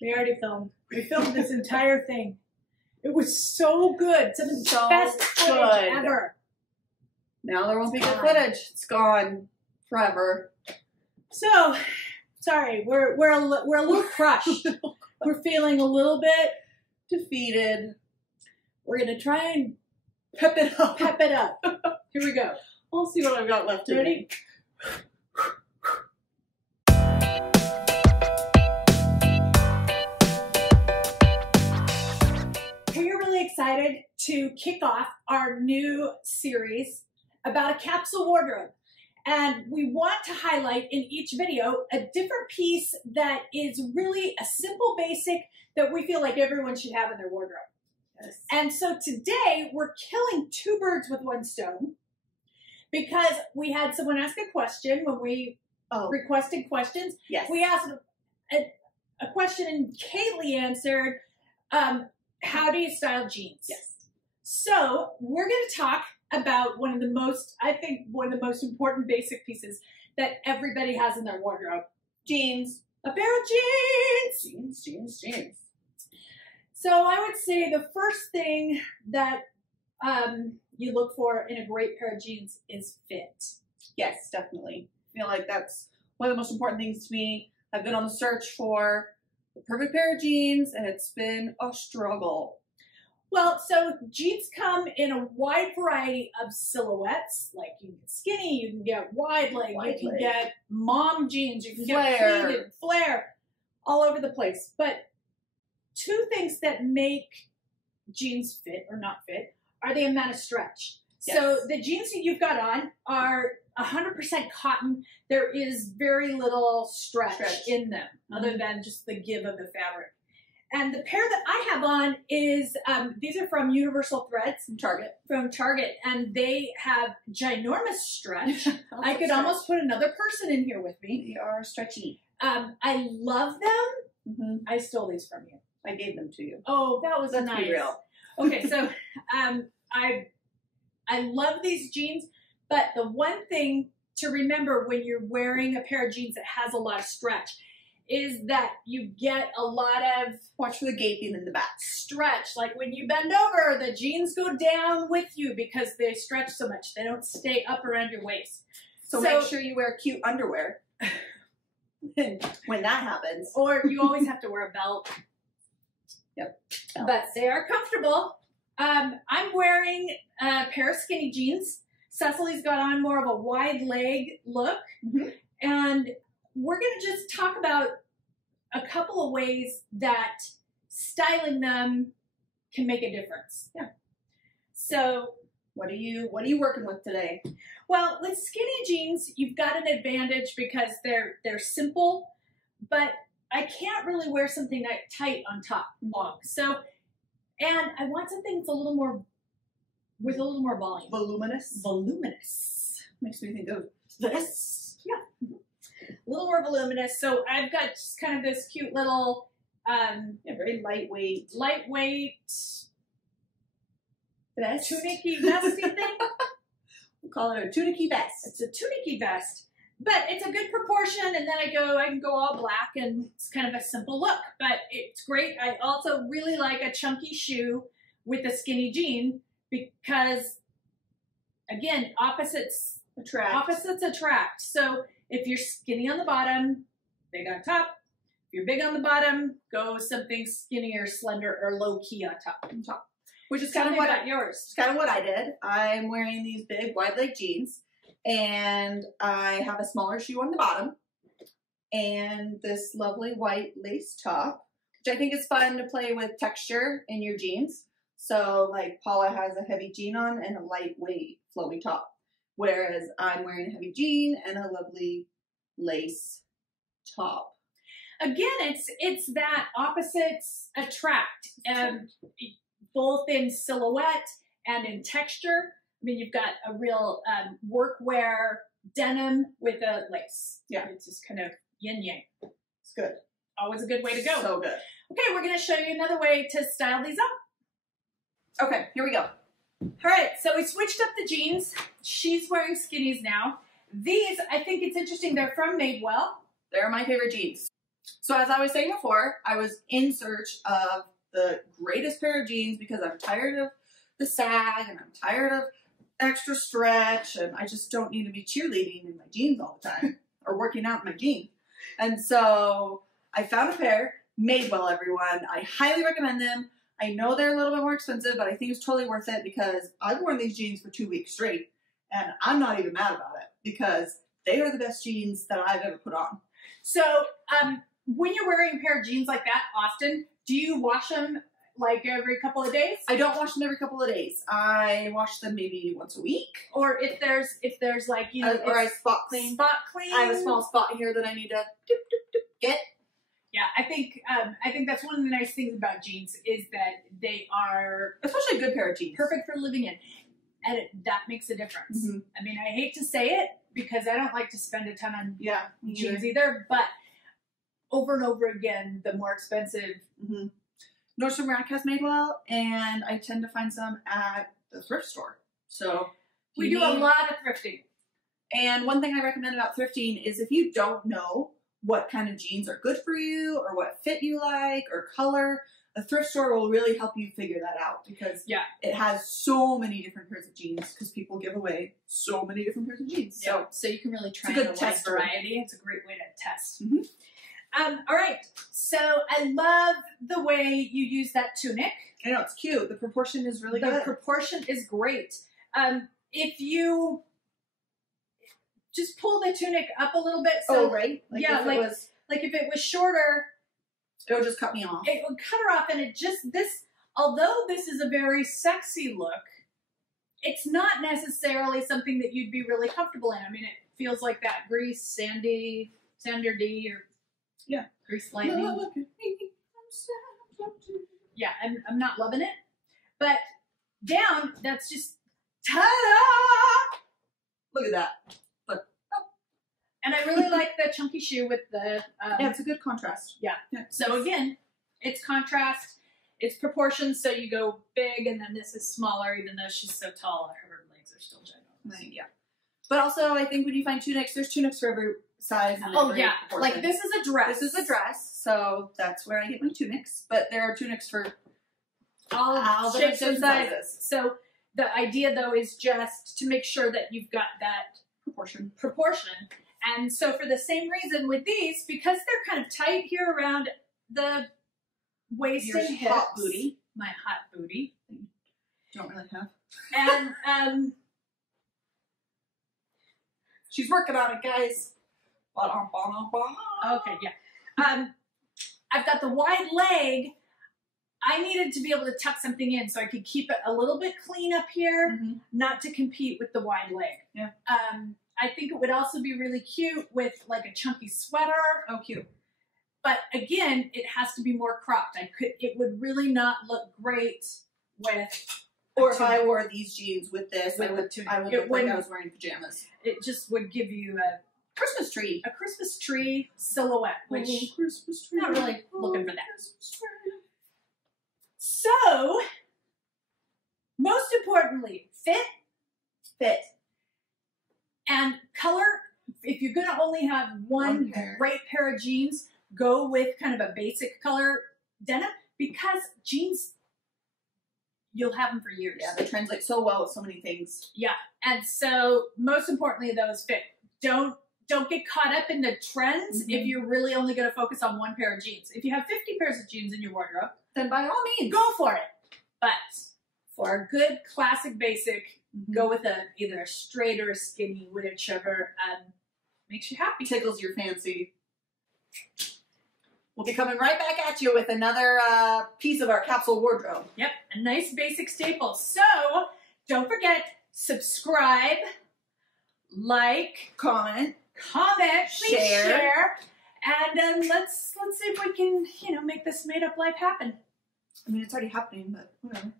We already filmed. We filmed this entire thing. It was so good. Some of the best footage ever. Now there won't be good footage. It's gone forever. So, sorry, we're a little crushed. We're feeling a little bit defeated. We're gonna try and pep it up. Pep it up. Here we go. I'll see what I've got left. Ready? We are really excited to kick off our new series about a capsule wardrobe. And we want to highlight in each video a different piece that is really a simple basic that we feel like everyone should have in their wardrobe. Yes. And so today we're killing two birds with one stone because we had someone ask a question when we requested questions. Yes. We asked a question and Kaylee answered, how do you style jeans? Yes. So we're going to talk about one of the most important basic pieces that everybody has in their wardrobe. Jeans. A pair of jeans. Jeans. So I would say the first thing that you look for in a great pair of jeans is fit. Yes, definitely. I feel like that's one of the most important things to me. I've been on the search for the perfect pair of jeans, and it's been a struggle. Well, so jeans come in a wide variety of silhouettes. Like you can get skinny, you can get wide leg, you can get mom jeans, you can get pleated, flare, all over the place. But two things that make jeans fit or not fit are the amount of stretch. Yes. So the jeans that you've got on are 100% cotton. There is very little stretch in them, other than just the give of the fabric. And the pair that I have on is, these are from Universal Threads. From Target. And they have ginormous stretch. I could almost put another person in here with me. They are stretchy. I love them. Mm-hmm. I stole these from you. I gave them to you. Oh, that was nice. Let's be real. Okay, so I love these jeans, but the one thing to remember when you're wearing a pair of jeans that has a lot of stretch is that you get a lot of, watch for the gaping in the back. Stretch. Like when you bend over, the jeans go down with you because they stretch so much. They don't stay up around your waist. So make sure you wear cute underwear when that happens. Or you always have to wear a belt. Yep. But they are comfortable. I'm wearing a pair of skinny jeans. Cecily's got on more of a wide leg look. Mm-hmm. And we're going to just talk about a couple of ways that styling them can make a difference. Yeah. So what are you working with today? Well, with skinny jeans, you've got an advantage because they're simple, but I can't really wear something that tight on top long. So, and I want something that's with a little more volume. Voluminous. Voluminous. Makes me think of this. Yeah. A little more voluminous. So I've got just kind of this cute little, very lightweight vest. Tunicky vesty thing. We'll call it a tunicky vest. It's a tunicky vest. But it's a good proportion, and then I can go all black, and it's kind of a simple look. But it's great. I also really like a chunky shoe with a skinny jean because, again, opposites attract. So if you're skinny on the bottom, big on top. If you're big on the bottom, go something skinnier, slender, or low key on top. Which is kind of what I did. I'm wearing these big wide leg jeans, and I have a smaller shoe on the bottom, and this lovely white lace top, which I think is fun to play with texture in your jeans. So like Paula has a heavy jean on and a lightweight flowy top. Whereas I'm wearing a heavy jean and a lovely lace top. Again, it's that opposites attract, both in silhouette and in texture. I mean, you've got a real workwear denim with a lace. Yeah. It's just kind of yin-yang. It's good. Always a good way to go. So good. Okay, we're going to show you another way to style these up. Okay, here we go. All right, so we switched up the jeans. She's wearing skinnies now. These, I think it's interesting, they're from Madewell. They're my favorite jeans. So as I was saying before, I was in search of the greatest pair of jeans because I'm tired of the sag and I'm tired of extra stretch and I just don't need to be cheerleading in my jeans all the time or working out in my jeans. And so I found a pair, Madewell, everyone. I highly recommend them. I know they're a little bit more expensive, but I think it's totally worth it because I've worn these jeans for 2 weeks straight and I'm not even mad about it because they are the best jeans that I've ever put on. So, when you're wearing a pair of jeans like that often, do you wash them like every couple of days? I don't wash them every couple of days. I wash them maybe once a week. Or if there's like, you know, or I spot clean. Spot clean. I have a small spot here that I need to get. Yeah, I think that's one of the nice things about jeans is that they are, especially a good pair of jeans, perfect for living in, and that makes a difference. Mm-hmm. I mean, I hate to say it because I don't like to spend a ton on jeans either, but over and over again, the more expensive. Mm-hmm. Nordstrom Rack has Madewell, and I tend to find some at the thrift store. So we do a lot of thrifting. And one thing I recommend about thrifting is if you don't know what kind of jeans are good for you or what fit you like or color, a thrift store will really help you figure that out because it has so many different pairs of jeans because people give away so many different pairs of jeans. So you can really try a wide variety. It's a great way to test. Mm-hmm. All right, so I love the way you use that tunic. I know, it's cute. The proportion is really good. The proportion is great. If you just pull the tunic up a little bit. So, right? Like if it was shorter, it would just cut me off. It would cut her off, and it just, although this is a very sexy look, it's not necessarily something that you'd be really comfortable in. I mean, it feels like that Grease, Sandy D, or Grease Lightning. Yeah, I'm not loving it. But down, that's just, ta-da! Look at that. And I really like the chunky shoe with the... it's a good contrast. Yeah. So again, it's contrast, it's proportions, so you go big, and then this is smaller, even though she's so tall, her legs are still ginormous. Right, yeah. But also, I think when you find tunics, there's tunics for every size. And every proportion. Like this is a dress. This is a dress, so that's where I get my tunics. But there are tunics for all shapes and sizes. So the idea, though, is just to make sure that you've got that proportion. And so for the same reason with these, because they're kind of tight here around the waist and hips. Hot booty. My hot booty. Don't really have. And she's working on it, guys. Okay, yeah. I've got the wide leg. I needed to be able to tuck something in so I could keep it a little bit clean up here, not to compete with the wide leg. Yeah. I think it would also be really cute with like a chunky sweater. Oh, cute. But again, it has to be more cropped. It would really not look great with. Or if I wore these jeans with this, I would look like I was wearing pajamas. It just would give you a Christmas tree. A Christmas tree silhouette, which Christmas tree. Not really looking for that. So, most importantly, fit. And color, if you're going to only have one great pair of jeans, go with kind of a basic color denim because jeans, you'll have them for years. Yeah, they translate so well with so many things. Yeah, and so most importantly, those fit. Don't get caught up in the trends if you're really only going to focus on one pair of jeans. If you have 50 pairs of jeans in your wardrobe, then by all means, go for it. But for a good classic basic, go with either a straight or a skinny, whichever makes you happy. Tickles your fancy. We'll be coming right back at you with another piece of our capsule wardrobe. Yep, a nice basic staple. So don't forget, subscribe, like, comment, please share, and let's see if we can make this made up life happen. I mean, it's already happening, but whatever.